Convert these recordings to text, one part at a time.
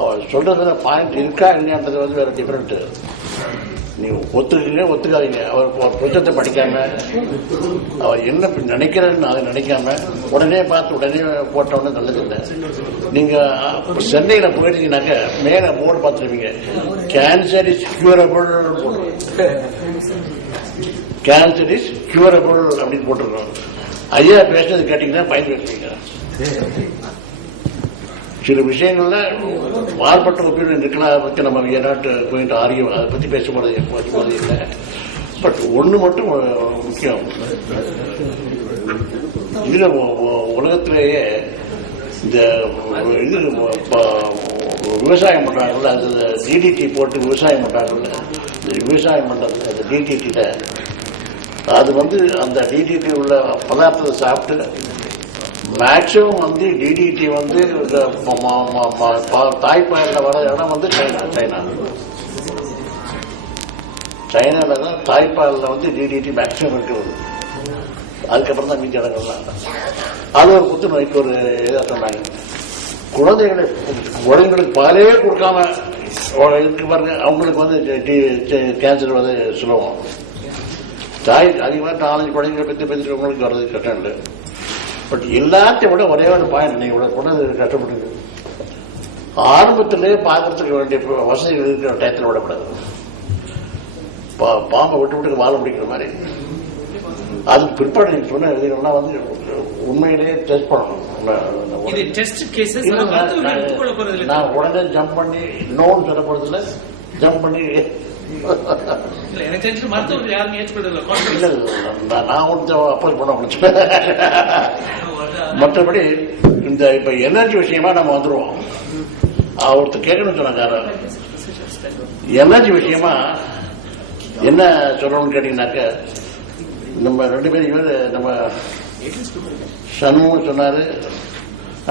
அவர் சொல்றதுல பாயிண்ட் இருக்கா இல்லையான்றது வந்து வேற டிஃபரெண்ட் நீங்க ஒத்துக்கீங்க ஒத்துக்காதீங்க. அவர் புத்தகத்தை படிக்காம அவர் என்ன நினைக்கிறேன்னு அதை நினைக்காம உடனே பார்த்து உடனே போட்டவொடனே நல்லதில்லை நீங்க சென்னையில போயிட்டீங்கன்னாக்க மேல போர்டு பார்த்துருப்பீங்க. Cancer is curable cancer is curable அப்படின்னு போட்டிருக்கோம். ஐயா பேசுறது கேட்டீங்கன்னா பயன் பேசுவீங்க. சில விஷயங்கள்ல மாறுபட்ட ஒப்பீடு இருக்கலாம் அதை பத்தி நம்ம நாட்டு போயிட்டு ஆரியம் அதை பத்தி பேச போறது இல்லை. பட் ஒண்ணு மட்டும் முக்கியம். இதுல உலகத்திலேயே இந்த இது விவசாயம் பண்றாங்கல்ல அது டிடிடி போட்டு விவசாயம் பண்றாங்கல்ல விவசாயம் பண்றது அந்த டிடிடில அது வந்து அந்த டிடிடி உள்ள பதார்த்தத்தை சாப்பிட்டு மேக்சிமம் வந்து டிடிடி வந்து தாய்ப்பாயில் பா- தாய்ப்பாலில் வர இடம் வந்து சைனா சைனா சைனால தான் தாய்ப்பாலில் வந்து டிடிடி மேக்சிமம் இருக்கிறது அதுக்கப்புறம் தான் மீதி இடங்கள்லாம் அது ஒரு புத்துணர்வுக்கு ஒரு இதாக சொன்னாங்க. குழந்தைகளை குழந்தைங்களுக்கு பாலே கொடுக்காம இருக்கு பாருங்க அவங்களுக்கு வந்து கேன்சர் வந்து சுலபம். தாய் அதிகமாக நாலஞ்சு குழந்தைங்களை பற்றி பெற்றுறவங்களுக்கு வர்றது கஷ்டம் இல்லை. பட் எல்லாத்தையும் விட ஒரே ஒரு பாயிண்ட் நீங்க இவ்வளவு கொண்டது கஷ்டப்படுது ஆரம்பத்திலே பார்க்கறதுக்கு வேண்டிய வசதிகள் இருக்கிற டயத்தில் விடக்கூடாது. பா- பாம்பை விட்டு விட்டு வாழ முடிக்கிற மாதிரி. அதுக்கு பிற்பாடு நீங்க சொன்ன வந்து உண்மையிலேயே டெஸ்ட் பண்ணணும். நான் உடனே ஜம்ப் பண்ணி நோன்னு சொல்ல போறது இல்ல ஜம்ப் பண்ணி எனக்கு தெரிஞ்சு மருத்துவர்கள் யாரும் ஏற்றுக்கொள்றது இல்ல நான் நான் ஒன்று அப்போஸ் பண்ண முடிச்சேன் மற்றபடி இந்த இப்ப எனர்ஜி விஷயமா நம்ம வந்துருவோம். ஒருத்தர் கேட்கணும்னு சொன்னாங்க. எனர்ஜி விஷயமா என்ன சொல்லணும்னு கேட்டீங்கன்னாக்க நம்ம ரெண்டு பேரும் இவர் நம்ம சண்முகம் சொன்னாரு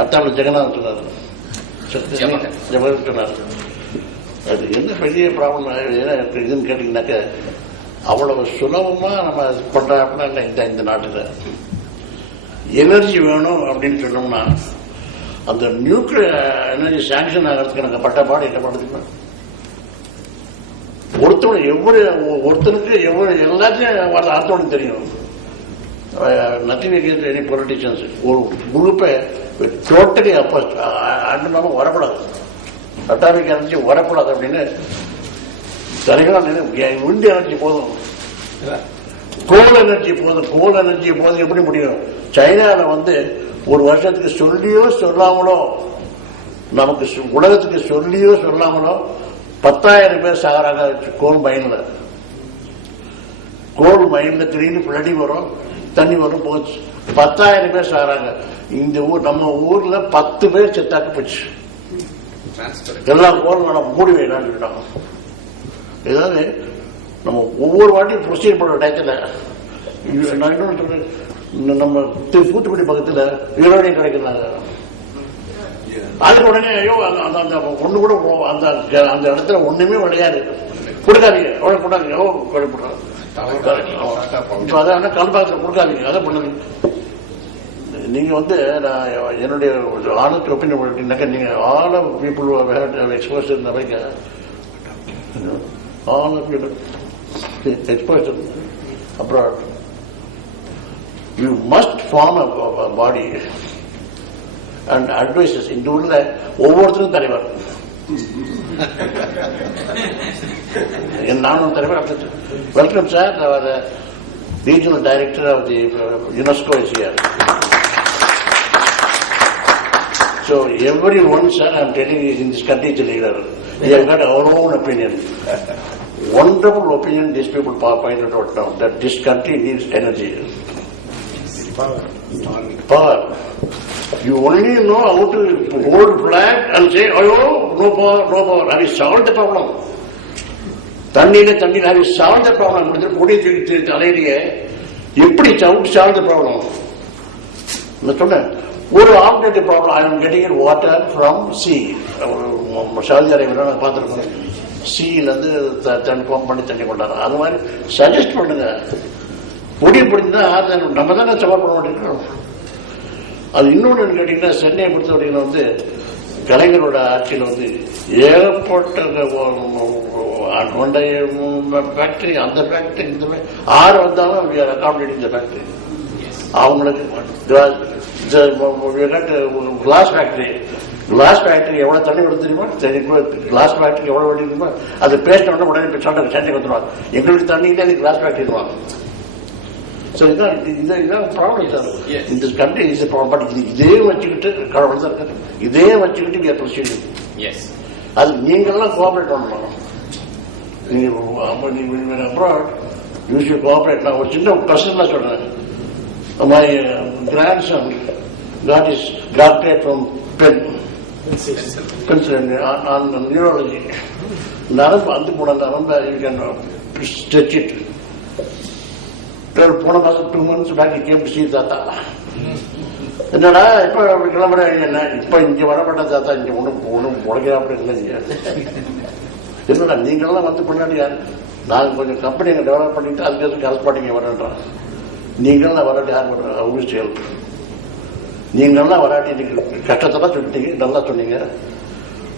அத்தாவில் ஜெகநாதன் சொன்னாரு. ஜவஹர் சொன்னாரு. அது என்ன பெரிய ப்ராப்ளம் ஏன்னா இதுன்னு கேட்டீங்கன்னாக்க அவ்வளவு சுலபமா நம்ம பண்றாப்புல இல்லை இந்த இந்த நாட்டில். எனர்ஜி வேணும் அப்படின்னு சொன்னோம்னா அந்த நியூக்ளியர் எனர்ஜி சாங்ஷன் ஆகிறதுக்கு நாங்கள் பட்ட பாடு என்ன பண்ணுறதுக்கு ஒருத்தவன் எவ்வளவு ஒருத்தனுக்கு எவ்வளவு எல்லாத்தையும் வர அர்த்தம் தெரியும். நத்திங் அகேன்ஸ்ட் எனி பொலிட்டிஷியன்ஸ் ஒரு குரூப்பை டோட்டலி அப்போ அண்ணனாலும் வரக்கூடாது. அட்டாமிக் எனர்ஜி வரக்கூடாது அப்படின்னு தலைவராக விண்ட் எனர்ஜி போதும். கோல் எனர்ஜி போதும். கோல் எனர்ஜி போதும். எப்படி முடியும்? சைனால வந்து ஒரு வருஷத்துக்கு சொல்லியோ சொல்லாமலோ நமக்கு உலகத்துக்கு சொல்லியோ சொல்லாமலோ பத்தாயிரம் பேர் சாகுறாங்க கோல் மைன்ல கோல் மைன்ல திடீர்னு பிளடி வரும் தண்ணி வரும் போச்சு. பத்தாயிரம் பேர் சாகுறாங்க இந்த ஊர் நம்ம ஊர்ல பத்து பேர் செத்தாக்கு போச்சு. எல்லா நம்ம மூடி வைக்கலாம்னு சொல்லிட்டோம் ஏதாவது நம்ம ஒவ்வொரு வாட்டியும் ப்ரொசீட் பண்ற டயத்துல நான் இன்னொன்று சொல்றேன் நம்ம தூத்துக்குடி பக்கத்துல யுரேனியம் கிடைக்கிறாங்க அதுக்கு உடனே ஐயோ அந்த அந்த ஒண்ணு கூட அந்த அந்த இடத்துல ஒண்ணுமே விளையாது. கொடுக்காதீங்க. எவ்வளவு போடாதீங்க எவ்வளோ குழப்பம் இப்போ அதான் கல்பாக்கத்தில் கொடுக்காதீங்க. அதை பண்ணுங்க நீங்கள் வந்து நான் என்னுடைய ஆனஸ்ட் ஒப்பீனியன் பண்ணிட்டீங்கன்னாக்கா நீங்கள் ஆல் ஆஃப் பீப்புள் எக்ஸ்போஸ் இருந்தவங்க all of expose abroad you must form a body and advices இந்த ஊரில் ஒவ்வொருத்தரும் தலைவர். என் நானும் தலைவர் welcome sir our regional director of the UNESCO is here So everyone, sir, I'm telling you, in this country. We have got our own opinion. Wonderful opinion these people po- pointed out now, that this country needs energy. Power. You only know how to hold flag and say, oh, no power, no power. Have you solved the problem? தண்ணீர தண்ணீர் have you solved the problem? கொடுத்து பொடி தூக்கி தலையிலேயே எப்படி solve the problem நான் சொன்னேன் ஒரு ஆப்டேட்டிவ் problem I am getting it water from sea Saudi Arabia நான் பார்த்துருக்கோம் சீலேருந்து தண்ணி பம்ப் பண்ணி தண்ணி கொண்டாடுறோம் அது மாதிரி சஜஸ்ட் பண்ணுங்க. பொடி பிடிச்சிருந்தா நம்ம தானே சவால் பண்ண மாட்டேங்கிறோம் அது இன்னொன்று கேட்டிங்கன்னா சென்னையை பொறுத்த வரைக்கும் வந்து கலைஞரோட ஆட்சியில் வந்து ஏகப்பட்ட ஃபேக்டரி அந்த ஃபேக்டரி இந்த ஆறு வந்தாலும் அகாமடேட் இந்த ஃபேக்டரி அவங்களுக்கு கிளாஸ் ஃபேக்டரி கிளாஸ் ஃபேக்டரி எவ்வளவு தண்ணி விட தெரியுமா? கிளாஸ் ஃபேக்டரி எவ்வளவு வேண்டி தெரியுமா? அது பேசின உடனே சண்டை சண்டை வந்துருவாங்க. எங்களுக்கு தண்ணி இல்லை கிளாஸ் ஃபேக்டரி ஸோ இதான் இது- இது இதான் ப்ராப்ளம் சார். இந்த கண்ட்ரி இஸ் பட் இது வச்சுக்கிட்டு கடவுள் தான் இருக்காரு. இதே வச்சுக்கிட்டு proceeding. எஸ் அது நீங்கெல்லாம் கோஆபரேட் பண்ணணும். நீங்க அப்ப நீங்க அப்புறம் யூஸ் யூ கோஆபரேட் நான் ஒரு சின்ன பர்சனலா சொல்றேன். My grandson got is doctorate from pen pencil on neurology நரம்பு அந்த போன நரம்பு யூ கேன் ஸ்ட்ரெச் இட் போன மாதம் two months back came see தாத்தா என்னடா இப்ப கிளம்புற என்ன? இப்ப இங்க வரப்பட்ட தாத்தா இங்க ஒண்ணும் அப்படி முளைக்கிறாப்படி இல்லைங்க என்னடா நீங்களெல்லாம் வந்து பின்னாடி யாரு? நாங்க கொஞ்சம் கம்பெனியை டெவலப் பண்ணிட்டு அதுக்கு எதுக்கு பண்ணிங்க வரேன்றான். நீங்களாம் வராட்டி யார் வர்றா அவங்க ஹெல்ப் நீங்களாம் வராட்டி நீங்க கஷ்டத்தெல்லாம் சொல்லிட்டீங்க நல்லா சொன்னீங்க.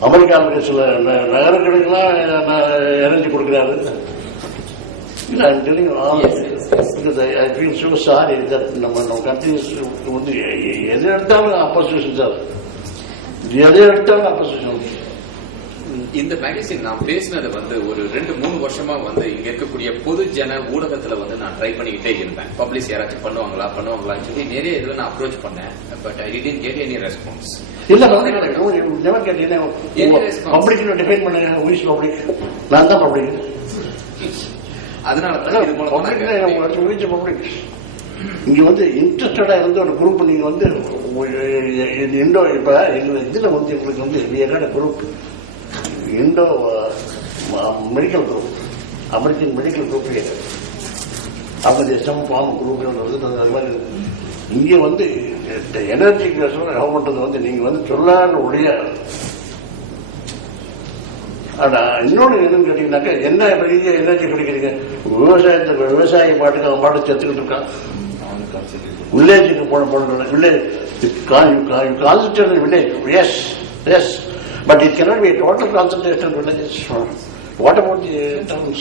அமெரிக்காவுக்கு சில நகரங்களுக்கெல்லாம் எனர்ஜி கொடுக்குறாரு. இல்ல feel so sorry that நம்ம நம்ம கண்ட்ரிஸ் வந்து எது எடுத்தாலும் அப்போசிஷன் சார் எது எடுத்தாலும் அப்போசிஷன் இந்த மேகசின் நான் பேசினது வந்து ஒரு ரெண்டு மூணு வருஷமா வந்து இங்க இருக்கக்கூடிய பொது ஜன ஊடகத்துல வந்து நான் ட்ரை பண்ணிக்கிட்டே இருந்தேன். பப்ளிஷ் யாராச்சும் பண்ணுவாங்களா? பண்ணுவாங்களான்னு சொல்லி நிறைய இதுல நான் அப்ரோச் பண்ணேன். But I didn't get any response இல்ல? பப்ளிக் டிஃபைன் பண்ணுங்க உயிஸ் பப்ளிக் நான் தான் பப்ளிக் அதனால தான் இது மூலமா இங்க வந்து இன்ட்ரெஸ்டடா இருந்து ஒரு குரூப் நீங்க வந்து இண்டோ இப்ப எங்க இதுல வந்து எங்களுக்கு வந்து group Indo medical group American medical group அவங்க எஸ்எம் ஃபார்ம் குரூப் அது மாதிரி இங்க வந்து எனர்ஜி கவர்மெண்ட் வந்து நீங்க வந்து சொல்லாத ஒழிய ஆனா இன்னொன்னு என்னன்னு கேட்டீங்கன்னாக்கா என்ன பெரிய எனர்ஜி கிடைக்கிறீங்க விவசாயத்துக்கு விவசாயி பாட்டுக்கு அவன் பாட்டு செத்துக்கிட்டு இருக்கான் வில்லேஜுக்கு போன போன village concentrate village yes yes But it cannot be a total concentration villages what about the terms?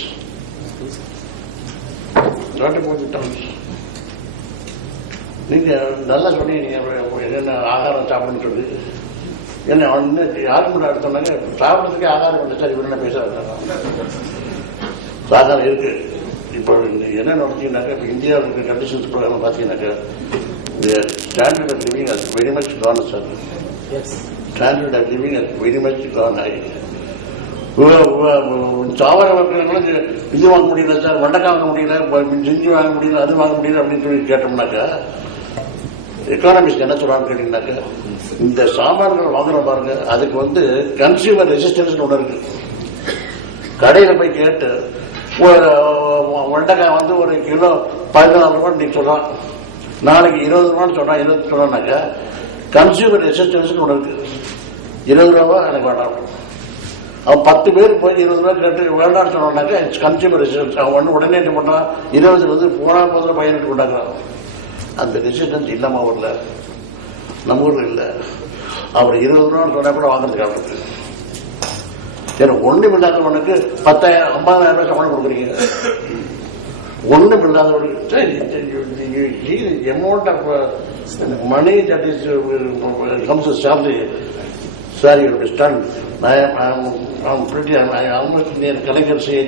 what about the terms? நீங்க நல்லா சொன்னீங்க என்னென்ன ஆகாரம் சாப்பிடணும்னு சொல்லி. என்ன ஒன்று யாரு யாருக்கு எடுத்தோம்னாங்க சாப்பிடறதுக்கே ஆகாரம் கொண்டு சரி என்ன பேசுறாங்க சாதாரணம் இருக்கு. இப்போ என்ன நடத்தீங்கன்னாக்கா இப்போ இந்தியாவில் இருக்க கண்டிஷன்ஸ் ப்ரோக்ராம் பார்த்தீங்கன்னாக்கா ஸ்டாண்டர்ட் ஆஃப் லிவிங் அது very much gone sir standard of living அது வெரி மச் கான் ஆகி சாவர மக்களும் இது வாங்க முடியல சார் வண்டக்காய் வாங்க முடியல செஞ்சு வாங்க முடியல அது வாங்க முடியல அப்படின்னு சொல்லி கேட்டோம்னாக்கா எக்கானமிஸ்ட் என்ன சொல்றாங்க கேட்டீங்கன்னாக்கா இந்த சாமான்கள் வாங்குற பாருங்க அதுக்கு வந்து கன்சியூமர் ரெசிஸ்டன்ஸ் ஒன்று இருக்கு. கடையில போய் கேட்டு ஒரு வெண்டைக்காய் வந்து ஒரு கிலோ பதினாலு ரூபான்னு நீ சொல்றான். நாளைக்கு இருபது ரூபான்னு சொன்னா இருபது சொன்னாக்கா கன்சியூமர் ரெசிஸ்டன்ஸ் ஒன்று இருக்குது இருபது ரூபா எனக்கு வேண்டாம். அவன் பத்து பேர் போய் இருபது ரூபா கேட்டு வேண்டாம்னு சொன்னாக்கா கன்சியூமர் ரெசிஸ்டன்ஸ் அவன் ஒன்று உடனே என்ன பண்றான்? இருபது வந்து போனா போதில் பையனுக்கு கொண்டாக்குறான். அந்த ரெசிஸ்டன்ஸ் இல்லாமல் ஊர்ல நம்ம ஊரில் இல்லை. அவர் இருபது ரூபான்னு சொன்னா கூட வாங்குறதுக்கு இருக்கு. ஏன்னா ஒன்றும் இல்லாதவனுக்கு பத்தாயிரம் ஐம்பதாயிரம் ரூபாய் சம்பளம் கொடுக்குறீங்க. ஒண்ணும் இல்லாதவனுக்கு சரி amount of money that is comes salary sorry stun I am pretty I almost near Kalaignar Sage